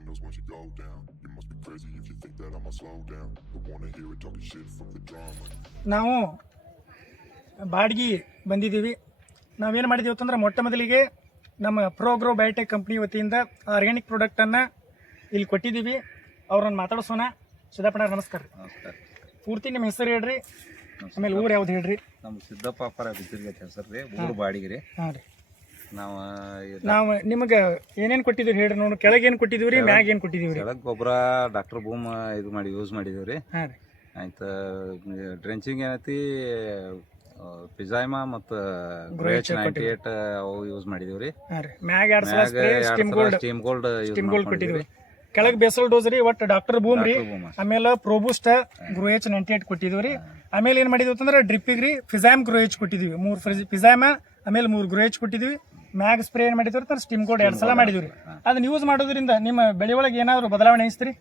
windows once you go down. You must be crazy if you think that I'ma slow down. Don't wanna hear it talking shit from the drama. ನಾವು ಬಾಡಿಗೆ ಬಂದಿದ್ದೀವಿ. ನಾವೇನು ಮಾಡಿದ್ದೀವಿ ಅಂತಂದ್ರೆ ಮೊಟ್ಟ ಮೊದಲಿಗೆ ನಮ್ಮ ಪ್ರೋಗ್ರೋ ಬಯೋಟೆಕ್ ಕಂಪ್ನಿ ವತಿಯಿಂದ ಆರ್ಗ್ಯಾನಿಕ್ ಪ್ರಾಡಕ್ಟನ್ನು ಇಲ್ಲಿ ಕೊಟ್ಟಿದ್ದೀವಿ. ಅವ್ರನ್ನ ಮಾತಾಡಿಸೋಣ. ಸಿದ್ದಪ್ಪಣ್ಣ ನಮಸ್ಕಾರ. ನಮಸ್ಕಾರ. ಪೂರ್ತಿ ನಿಮ್ಮ ಹೆಸರು ಹೇಳ್ರಿ, ಆಮೇಲೆ ಊರು ಯಾವ್ದು ಹೇಳ್ರಿ. ನಮ್ಮ ಸಿದ್ದಪ್ಪ ಪರ ಬಿದ್ದಿರ್ಗೈತೆ ಹೆಸರು ರೀ, ಊರು ಬಾಡಿಗೆ ರೀ. ಹಾಂ ರೀ. ನಾವು ನಿಮಗೆ ಏನೇನು ಕೊಟ್ಟಿದ್ದೀವಿ ಹೇಳ್ರಿ. ನೋಡಿ, ಕೆಳಗೆ ಏನು ಕೊಟ್ಟಿದ್ದೀವಿ ರೀ, ಮ್ಯಾಗ ಏನು ಕೊಟ್ಟಿದ್ದೀವಿ ರೀ? ಕೆಳಗೆ ಗೊಬ್ಬರ ಡಾಕ್ಟರ್ ಬೂಮ್ ಇದು ಮಾಡಿ ಯೂಸ್ ಮಾಡಿದೀವಿ ರೀ. ಹಾಂ ರೀ. ಆಯ್ತು, ಡ್ರೆಂಚಿಂಗ್ ಏನೈತಿ ಪಿಜಾಯ್ಮಾ ಮತ್ತು ಗ್ರೋಎಚ್ 98 ಅವು ಯೂಸ್ ಮಾಡಿದೀವಿ ರೀ. ಹಾಂ ರೀ. ಮ್ಯಾಗ 2 ಸಲ ಸ್ಟೀಮ್ ಗೋಲ್ಡ್ ಕೊಟ್ಟಿದ್ದೀವಿ. ಕೆಳಗೆ ಬೇಸಲ್ ಡೋಸ್ ರೀ, ಒಟ್ಟು ಡಾಕ್ಟರ್ ಬೂಮ್ ರೀ, ಆಮೇಲೆ ಪ್ರೋಬೂಸ್ಟ್ ಗ್ರೋಎಚ್ 98 ಕೊಟ್ಟಿದ್ದೀವಿ ರೀ. ಆಮೇಲೆ ಏನು ಮಾಡಿದ್ವಿ ಅಂತಂದ್ರೆ ಡ್ರಿಪ್ಪಿಗೆ ರೀ ಫಿಜಾಮ್ ಗ್ರೋಎಚ್ ಕೊಟ್ಟಿದ್ದೀವಿ, 3 ಫಿಜಾಮ, ಆಮೇಲೆ 3 ಗ್ರೋಎಚ್ ಕೊಟ್ಟಿದ್ದೀವಿ. ಮ್ಯಾಗ್ ಸ್ಪ್ರೇ ಏನು ಮಾಡಿದ್ವಿ ಅಂತ ಸ್ಟೀಮ್ ಗೋಲ್ಡ್ 2 ಸಲ ಮಾಡಿದ್ವಿ ರೀ. ಅದನ್ನ ಯೂಸ್ ಮಾಡೋದ್ರಿಂದ ನಿಮ್ಮ ಬೆಳೆ ಒಳಗೆ ಏನಾದ್ರು ಬದಲಾವಣೆ ಅನಿಸ್ತೀರಿ?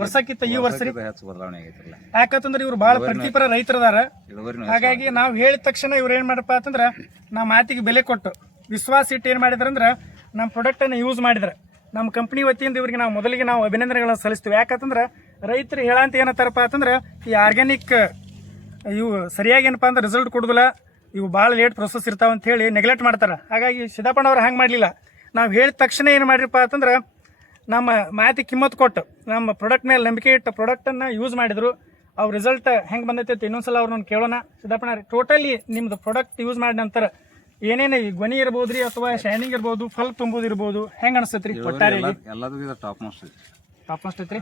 ವರ್ಷಕ್ಕಿಂತ ಈ ವರ್ಷ ರೀ ಬದಲಾವಣೆ ಆಗೈತಿಲ್ಲ. ಯಾಕಂತಂದ್ರೆ ಇವ್ರು ಭಾಳ ಪ್ರಗತಿಪರ ರೈತರದಾರ. ಹಾಗಾಗಿ ನಾವು ಹೇಳಿದ ತಕ್ಷಣ ಇವ್ರು ಏನು ಮಾಡಪ್ಪ ಅಂತಂದ್ರೆ ನಾವು ಮಾತಿಗೆ ಬೆಲೆ ಕೊಟ್ಟು ವಿಶ್ವಾಸ ಇಟ್ಟು ಏನು ಮಾಡಿದ್ರಂದ್ರೆ ನಮ್ಮ ಪ್ರಾಡಕ್ಟನ್ನು ಯೂಸ್ ಮಾಡಿದ್ರೆ ನಮ್ಮ ಕಂಪ್ನಿ ವತಿಯಿಂದ ಇವ್ರಿಗೆ ನಾವು ಮೊದಲಿಗೆ ನಾವು ಅಭಿನಂದನೆಗಳನ್ನ ಸಲ್ಲಿಸ್ತೀವಿ. ಯಾಕಂತಂದ್ರೆ ರೈತರು ಹೇಳಂತ ಏನತ್ತಾರಪ್ಪ ಅಂತಂದ್ರೆ ಈ ಆರ್ಗ್ಯಾನಿಕ್ ಇವು ಸರಿಯಾಗಿ ಏನಪ್ಪ ಅಂದ್ರೆ ರಿಸಲ್ಟ್ ಕೊಡೋದಿಲ್ಲ, ಇವು ಭಾಳ ಲೇಟ್ ಪ್ರೊಸೆಸ್ ಇರ್ತಾವೆ ಅಂತ ಹೇಳಿ ನೆಗ್ಲೆಕ್ಟ್ ಮಾಡ್ತಾರೆ. ಹಾಗಾಗಿ ಸಿದ್ದಪ್ಪಣ್ಣವ್ರು ಹಂಗೆ ಮಾಡಲಿಲ್ಲ. ನಾವು ಹೇಳಿದ ತಕ್ಷಣ ಏನು ಮಾಡಿರಪ್ಪ ಅಂತಂದ್ರೆ ನಮ್ಮ ಮಾತಿ ಕಿಮ್ಮತ್ತು ಕೊಟ್ಟು ನಮ್ಮ ಪ್ರಾಡಕ್ಟ್ ಮೇಲೆ ನಂಬಿಕೆ ಇಟ್ಟು ಪ್ರಾಡಕ್ಟನ್ನು ಯೂಸ್ ಮಾಡಿದ್ರು. ಅವ್ರ ರಿಸಲ್ಟ್ ಹೆಂಗೆ ಬಂದೈತೆ ಇನ್ನೊಂದ್ಸಲ ಅವ್ರನ್ನ ಕೇಳೋಣ. ಸಿದ್ದಪ್ಪಣ್ಣ ರೀ, ಟೋಟಲಿ ನಿಮ್ದು ಪ್ರಾಡಕ್ಟ್ ಯೂಸ್ ಮಾಡಿದ ನಂತರ ಏನೇನು ಗೊನಿ ಇರ್ಬೋದು ರೀ, ಅಥವಾ ಶೈನಿಂಗ್ ಇರ್ಬೋದು, ಫಲ್ ತುಂಬೋದು ಇರ್ಬೋದು, ಹೆಂಗೆ ಅನಿಸ್ತೈತೆ ರೀ? ಒಟ್ಟಾರೆ ಟಾಪ್ ಮೋಸ್ಟ್ ಐತ್ರಿ.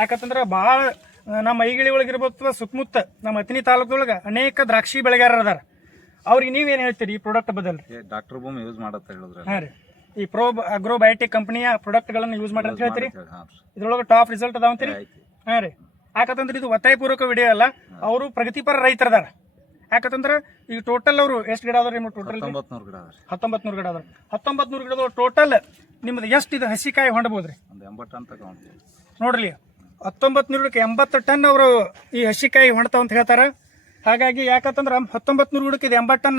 ಯಾಕಂತಂದ್ರೆ ಭಾಳ ನಮ್ಮ ಐಗಿಳಿ ಒಳಗೆ ಇರ್ಬೋದು ಅಥವಾ ಸುತ್ತಮುತ್ತ ನಮ್ಮ ಅತನಿ ತಾಲೂಕದೊಳಗೆ ಅನೇಕ ದ್ರಾಕ್ಷಿ ಬೆಳೆಗಾರರು ಅದಾರ. ಅವ್ರಿಗೆ ನೀವೇನು ಹೇಳ್ತೀರಿ ಈ ಪ್ರಾಡಕ್ಟ್ ಬದಲು? ಡಾಕ್ಟರ್ ಬೂಮ್ ಯೂಸ್ ಮಾಡತ್ತೆ ಹೇಳಿದ್ರೆ. ಹಾಂ ರೀ. ಈ ಅಗ್ರೋ ಬಯೋಟೆಕ್ ಕಂಪನಿಯ ಪ್ರಾಡಕ್ಟ್ಗಳನ್ನು ಯೂಸ್ ಮಾಡಿ ಅಂತ ಹೇಳ್ತೀರಿ. ಇದ್ರೊಳಗೆ ಟಾಪ್ ರಿಸಲ್ಟ್ ಅದಾವಂತೀರಿ. ಹಾಂ ರೀ. ಯಾಕಂತಂದ್ರೆ ಇದು ಒತ್ತಾಯಪೂರ್ವಕ ವಿಡಿಯೋ ಅಲ್ಲ, ಅವರು ಪ್ರಗತಿಪರ ರೈತರದಾರ. ಯಾಕಂತಂದ್ರೆ ಈಗ ಟೋಟಲ್ ಅವರು ಎಷ್ಟು ಗಿಡ ಅದಾರ ನಿಮ್ಗೆ? ಟೋಟಲ್ 1900 ಗಿಡ ಅದಾರ. 1900 ಗಿಡದ ಟೋಟಲ್ ನಿಮ್ದು ಎಷ್ಟು ಇದು ಹಸಿಕಾಯಿ ಹೊಂಡಬಹುದ್ರಿ? 80 ಟನ್ ತಗೊಂಡು ನೋಡ್ರಿ. 1900 ಗಿಡಕ್ಕೆ 80 ಟನ್ ಅವರು ಈ ಹಸಿಕಾಯಿ ಹೊಂಡ್ತಾವ ಅಂತ ಹೇಳ್ತಾರೆ. ಹಾಗಾಗಿ ಯಾಕಂತಂದ್ರೆ 1900 ಗಿಡಕ್ಕೆ ಇದು 80 ಟನ್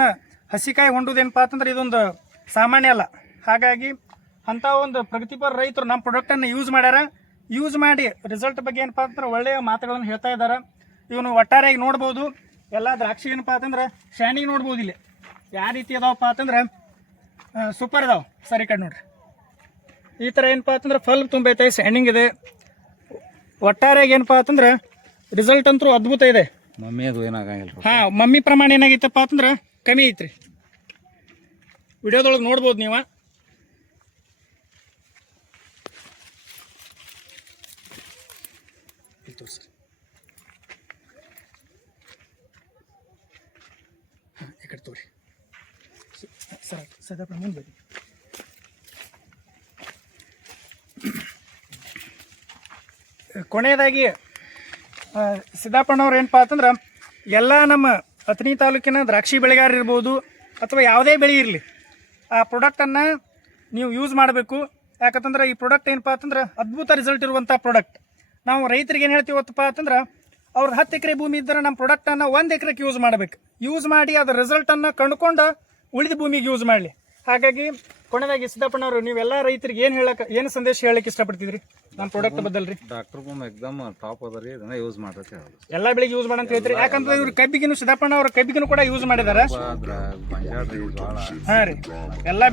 ಹಸಿಕಾಯಿ ಹೊಂಡೋದೇನಪ್ಪ ಅಂತಂದ್ರೆ ಇದೊಂದು ಸಾಮಾನ್ಯ ಅಲ್ಲ. ಹಾಗಾಗಿ ಅಂಥ ಒಂದು ಪ್ರಗತಿಪರ ರೈತರು ನಮ್ಮ ಪ್ರಾಡಕ್ಟನ್ನು ಯೂಸ್ ಮಾಡ್ಯಾರ. ಯೂಸ್ ಮಾಡಿ ರಿಸಲ್ಟ್ ಬಗ್ಗೆ ಏನಪ್ಪ ಅಂತಂದ್ರೆ ಒಳ್ಳೆಯ ಮಾತುಗಳನ್ನು ಹೇಳ್ತಾ ಇದ್ದಾರೆ. ಇವನು ಒಟ್ಟಾರೆಯಾಗಿ ನೋಡ್ಬೋದು. ಎಲ್ಲ ದ್ರಾಕ್ಷಿ ಏನಪ್ಪ ಅಂತಂದ್ರೆ ಶೈನಿಂಗ್ ನೋಡ್ಬೋದು. ಇಲ್ಲಿ ಯಾವ ರೀತಿ ಅದಾವಪ್ಪ ಅಂತಂದ್ರೆ ಸೂಪರ್ ಅದಾವೆ. ಸರಿ ಕಡೆ ನೋಡ್ರಿ, ಈ ಥರ ಏನಪ್ಪ ಅಂತಂದ್ರೆ ಫಲ್ ತುಂಬೈತೆ, ಶೈನಿಂಗ್ ಇದೆ. ಒಟ್ಟಾರೆಯಾಗಿ ಏನಪ್ಪ ಅಂತಂದ್ರೆ ರಿಸಲ್ಟ್ ಅಂತೂ ಅದ್ಭುತ ಇದೆ. ಮಮ್ಮಿ ಅದು ಏನಾಗಂಗಿಲ್ಲ. ಹಾಂ, ಮಮ್ಮಿ ಪ್ರಮಾಣ ಏನಾಗೈತಪ್ಪ ಅಂತಂದ್ರೆ ಕಮ್ಮಿ ಐತ್ರಿ. ವಿಡಿಯೋದೊಳಗೆ ನೋಡ್ಬೋದು ನೀವು. ಈ ಕಡೆ ತೋರಿ ಸರ್, ಸದಾ ಮುಂದೆ ಬನ್ನಿ. ಕೊನೆಯದಾಗಿ ಸಿದ್ದಪ್ಪಣ್ಣವ್ರು ಏನಪ್ಪ ಅಂತಂದ್ರೆ ಎಲ್ಲ ನಮ್ಮ ಅತನಿ ತಾಲೂಕಿನ ದ್ರಾಕ್ಷಿ ಬೆಳೆಗಾರ ಇರ್ಬೋದು ಅಥವಾ ಯಾವುದೇ ಬೆಳೆ ಇರಲಿ, ಆ ಪ್ರಾಡಕ್ಟನ್ನು ನೀವು ಯೂಸ್ ಮಾಡಬೇಕು. ಯಾಕಂತಂದ್ರೆ ಈ ಪ್ರಾಡಕ್ಟ್ ಏನಪ್ಪ ಅಂತಂದ್ರೆ ಅದ್ಭುತ ರಿಸಲ್ಟ್ ಇರುವಂಥ ಪ್ರಾಡಕ್ಟ್. ನಾವು ರೈತರಿಗೆ ಏನು ಹೇಳ್ತೀವತ್ತಪ್ಪ ಅಂತಂದ್ರೆ ಅವ್ರ 10 ಎಕರೆ ಭೂಮಿ ಇದ್ದರೆ ನಮ್ಮ ಪ್ರಾಡಕ್ಟನ್ನು 1 ಎಕರೆಗೆ ಯೂಸ್ ಮಾಡಬೇಕು. ಯೂಸ್ ಮಾಡಿ ಅದರ ರಿಸಲ್ಟನ್ನು ಕಂಡುಕೊಂಡು ಉಳಿದ ಭೂಮಿಗೆ ಯೂಸ್ ಮಾಡಲಿ. ಹಾಗಾಗಿ ಕೊನೆಯದಾಗಿ ಸಿದ್ದಪ್ಪಣ್ಣವರು ನೀವೆಲ್ಲ ರೈತರಿಗೆ ಏನು ಸಂದೇಶ ಹೇಳಕ್ಕೆ ಇಷ್ಟಪಡ್ತಿದ್ರಿ ನಮ್ಮ ಪ್ರಾಡಕ್ಟ್ ಬದಲ್ ರೀ? ಡಾಕ್ಟರ್ ಬೂಮ್ ಎಕ್ದಮ್ ಟಾಪ್ ಅದ ರೀ, ಅದನ್ನ ಯೂಸ್ ಮಾಡಕ್ಕೆ ಎಲ್ಲ ಬೆಳೆಗೆ ಯೂಸ್ ಮಾಡಂತ ಹೇಳ್ತೀರಿ. ಯಾಕಂದ್ರೆ ಇವ್ರು ಕಬ್ಬಿಗಿನೂ ಸಿದ್ದಪ್ಪಣ್ಣ ಅವ್ರ ಕಬ್ಬಿಗಿನೂ ಕೂಡ ಯೂಸ್ ಮಾಡಿದಾರೆ. ಹಾಂ ರೀ. ಎಲ್ಲ